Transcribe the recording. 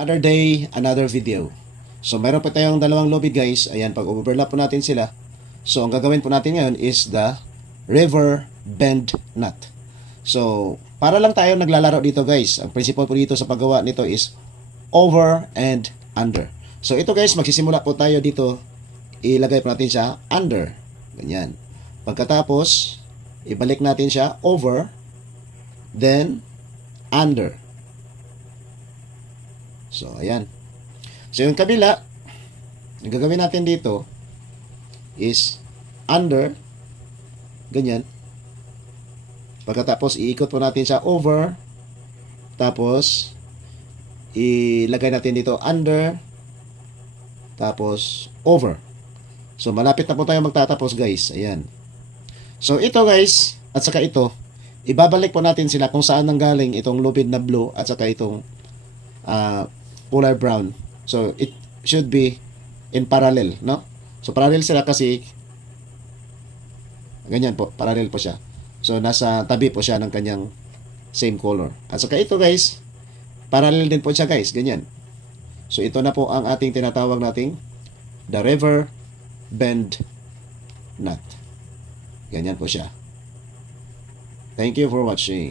Another day, another video. So meron po tayong dalawang lubid guys. Ayan, pag overlap po natin sila. So ang gagawin po natin ngayon is the river bend knot. So para lang tayo naglalaro dito guys. Ang principle po dito sa paggawa nito is over and under. So ito guys, magsisimula po tayo dito. Ilagay po natin siya under. Ganyan. Pagkatapos, ibalik natin siya over, then under. So, ayan. So, yung kabila, yung gagawin natin dito is under, ganyan. Pagkatapos, iikot po natin siya over, tapos, ilagay natin dito under, tapos, over. So, malapit na po tayo magtatapos, guys. Ayan. So, ito, guys, at saka ito, ibabalik po natin sila kung saan nanggaling itong lubid na blue at saka itong color brown. So, it should be in parallel, no? So, parallel sila kasi ganyan po, parallel po siya. So, nasa tabi po siya ng kanyang same color. At saka ito, guys, parallel din po siya, guys, ganyan. So, ito na po ang ating tinatawag nating the river bend knot. Ganyan po siya. Thank you for watching.